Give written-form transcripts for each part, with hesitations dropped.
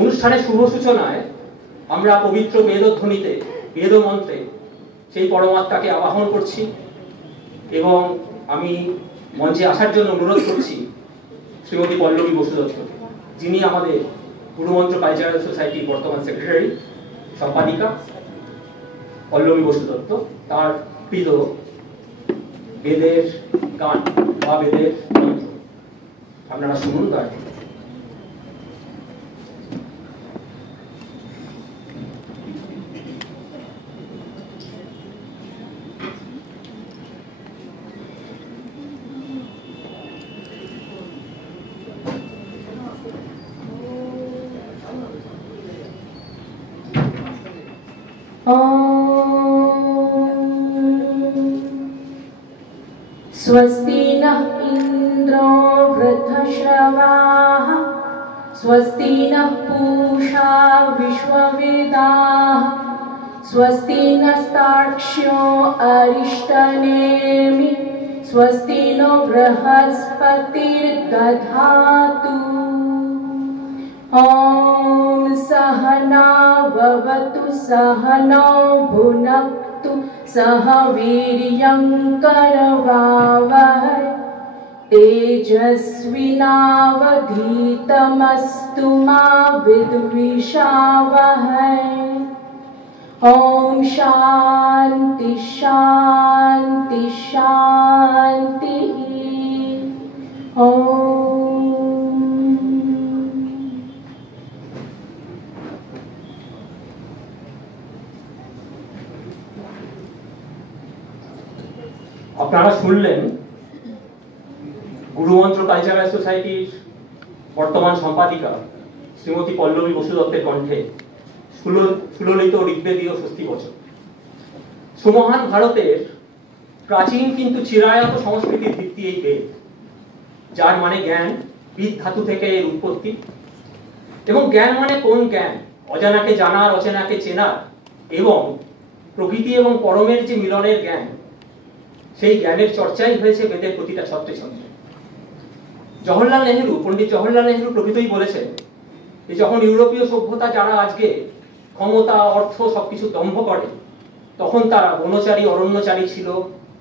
অনুষ্ঠানের শুভ সূচনায় আমরা পবিত্র বেদধ্বনিতে বেদমন্ত্রে সেই পরমাত্মাকে আবাহন করছি এবং আমি মঞ্চে আসার জন্য অনুরোধ করছি শ্রীমতী পল্লবী বসু দত্ত, যিনি আমাদের গুরুমন্ত্র কালচারাল সোসাইটির বর্তমান সেক্রেটারি সম্পাদিকা পল্লবী বসু দত্ত, তার প্রিয় বেদের গান বা বেদের মন্ত্র আপনারা শুনুন। দয়া করে स्वस्ति नः इन्द्रो वृद्धश्रवाः स्वस्ति नः पूषा विश्ववेदाः स्वस्ति नस्तार्क्ष्यो अरिष्टनेमि स्वस्ति नो बृहस्पतिर्दधातु। ॐ सहना भवतु सहनौ भुनक्तु सह वीर्यं करवावहै तेजस्विनावधीतमस्तु मा विद्विषावहै। ॐ शान्ति शान्ति शान्तिः। ॐ আপনারা শুনলেন গুরুমন্ত্র কালচারাল সোসাইটির বর্তমান সম্পাদিকা শ্রীমতী পল্লবী বসু দত্তের কণ্ঠে সুললিত ঋগ্বেদীয় স্বস্তি বচন। সুমহান ভারতের প্রাচীন কিন্তু চিরায়ত সংস্কৃতির ভিত্তি এই বেদ, যার মানে জ্ঞান। বিদ ধাতু থেকে এর উৎপত্তি। এবং জ্ঞান মানে কোন জ্ঞান? অজানাকে জানার, অচেনাকে চেনার এবং প্রকৃতি এবং পরমের যে মিলনের জ্ঞান, সেই জ্ঞানের চর্চাই হয়েছে বেদের প্রতিটা ছত্রে ছত্রে। পণ্ডিত জওহরলাল নেহরু প্রকৃতই বলেছেন যে যখন ইউরোপীয় সভ্যতা যারা আজকে ক্ষমতা, অর্থ সবকিছু দম্ভ করে, তখন তারা বনচারী, অরণ্যচারী ছিল,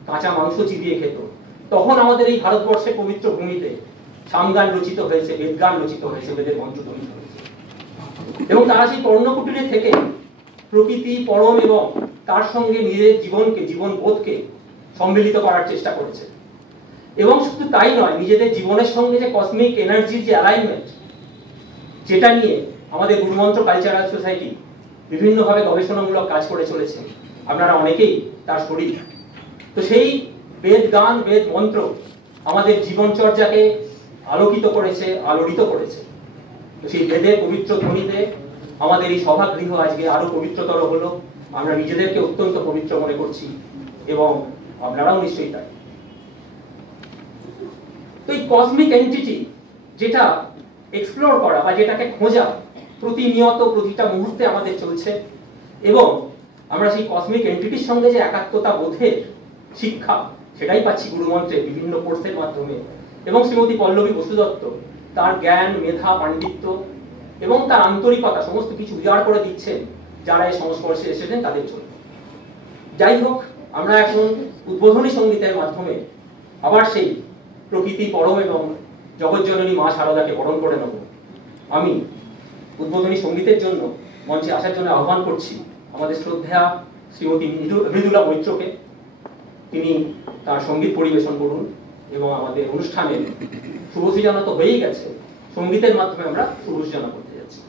কাঁচা মাংস চিবিয়ে খেত। তখন আমাদের এই ভারতবর্ষের পবিত্র ভূমিতে সামগান রচিত হয়েছে, বেদগান রচিত হয়েছে, বেদের মন্ত্র ধ্বনিত হয়েছে। এবং তারা সেই পর্ণকুটিরে থেকে প্রকৃতি, পরম এবং তার সঙ্গে নিজের জীবনকে, জীবনবোধকে সম্মিলিত করার চেষ্টা করেছে। এবং শুধু তাই নয়, নিজেদের জীবনের সঙ্গে যে কসমিক এনার্জির যে অ্যালাইনমেন্ট, যেটা নিয়ে আমাদের গুরুমন্ত্র কালচারাল সোসাইটি বিভিন্নভাবে গবেষণামূলক কাজ করে চলেছে, আপনারা অনেকেই তার শরীর। তো সেই বেদ গান, বেদ মন্ত্র আমাদের জীবনচর্যাকে আলোকিত করেছে, আলোড়িত করেছে। তো সেই বেদের পবিত্র ধ্বনিতে আমাদের এই সভাগৃহ আজকে আরো পবিত্রতর হলো। আমরা নিজেদেরকে অত্যন্ত পবিত্র মনে করছি এবং আপনারাও নিশ্চয়ই তাই। তো এই কসমিক এন্টিটি যেটা এক্সপ্লোর করা বা যেটাকে খোঁজা প্রতিনিয়ত প্রতিটা মুহূর্তে আমাদের চলছে, এবং আমরা সেই কসমিক এন্টিটির সঙ্গে যে একাত্মতা বোধের শিক্ষা, সেটাই পাচ্ছি গুরুমন্ত্রে বিভিন্ন কোর্সের মাধ্যমে। এবং শ্রীমতী পল্লবী বসু দত্ত তার জ্ঞান, মেধা, পাণ্ডিত্য এবং তার আন্তরিকতা সমস্ত কিছু উজাড় করে দিচ্ছেন যারা এই সংস্পর্শে এসেছেন তাদের জন্য। যাই হোক, আমরা এখন উদ্বোধনী সঙ্গীতের মাধ্যমে আবার সেই প্রকৃতি, পরম এবং জগৎজননী মা শারদাকে বরণ করে নেব। আমি উদ্বোধনী সঙ্গীতের জন্য মঞ্চে আসার জন্য আহ্বান করছি আমাদের শ্রদ্ধেয়া শ্রীমতী মৃদুলা মৈত্রকে। তিনি তার সঙ্গীত পরিবেশন করুন এবং আমাদের অনুষ্ঠানের শুভ সূচনা তো হয়েই গেছে, সঙ্গীতের মাধ্যমে আমরা শুভ সূচনা করতে যাচ্ছি।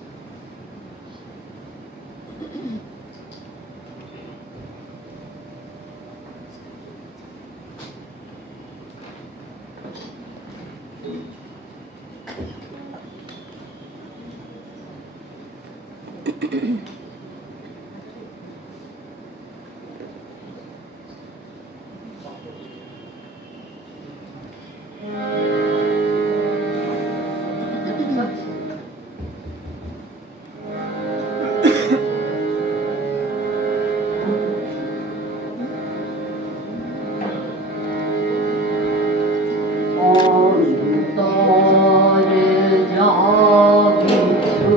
অন্তরে জাগিছু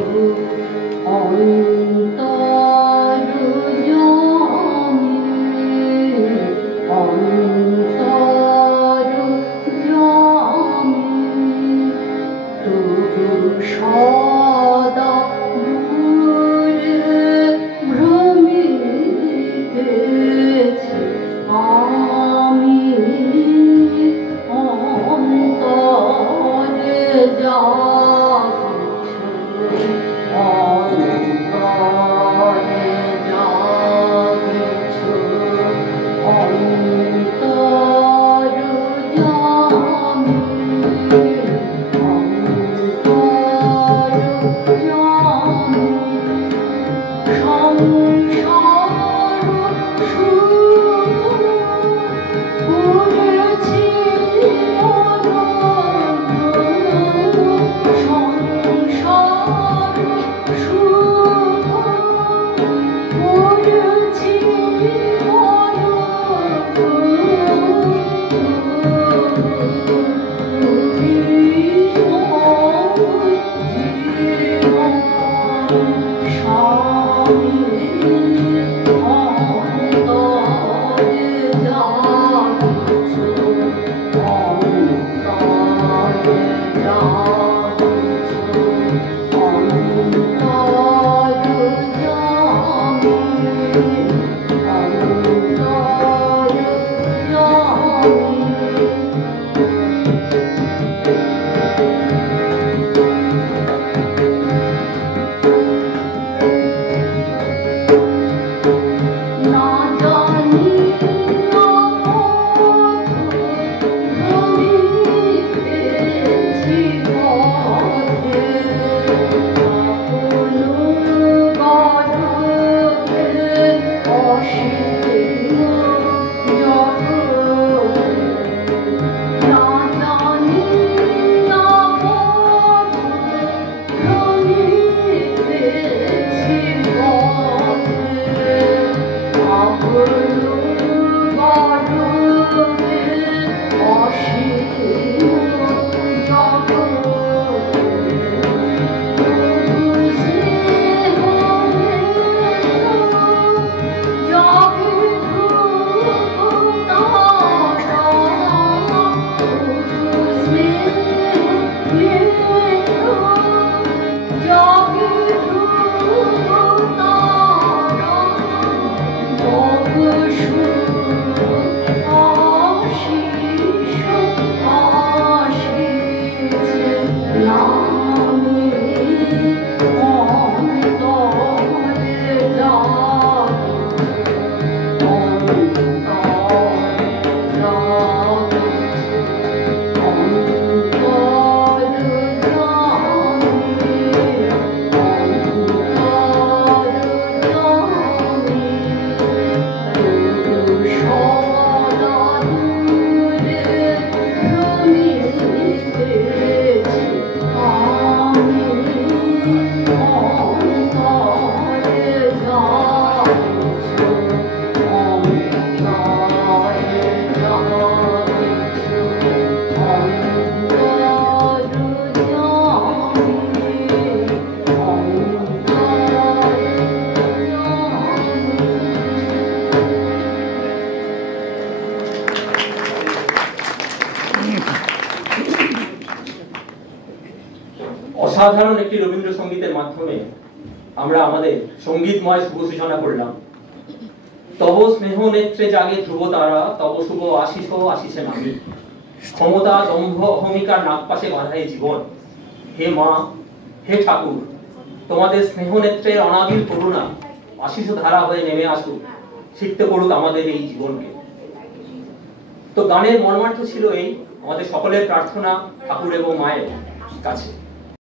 অসাধারণ একটি রবীন্দ্রসঙ্গীতের মাধ্যমে আমরা আমাদের সঙ্গীতময় শুভ সূচনা করলাম। তব স্নেহ নেত্রে জাগে ধ্রুব তারা, তব শুভ আশিস আশিসে নামি। ক্ষমতা দম্ভ অহমিকার নাগপাশে বাঁধাই জীবন। হে মা, হে ঠাকুর, তোমাদের স্নেহ নেত্রের অনাবিল করুণা আশিস ধারা হয়ে নেমে আসুক, সিক্ত করুক আমাদের এই জীবনকে। তো গানের মর্মার্থ ছিল এই, আমাদের সকলের প্রার্থনা ঠাকুর এবং মায়ের কাছে।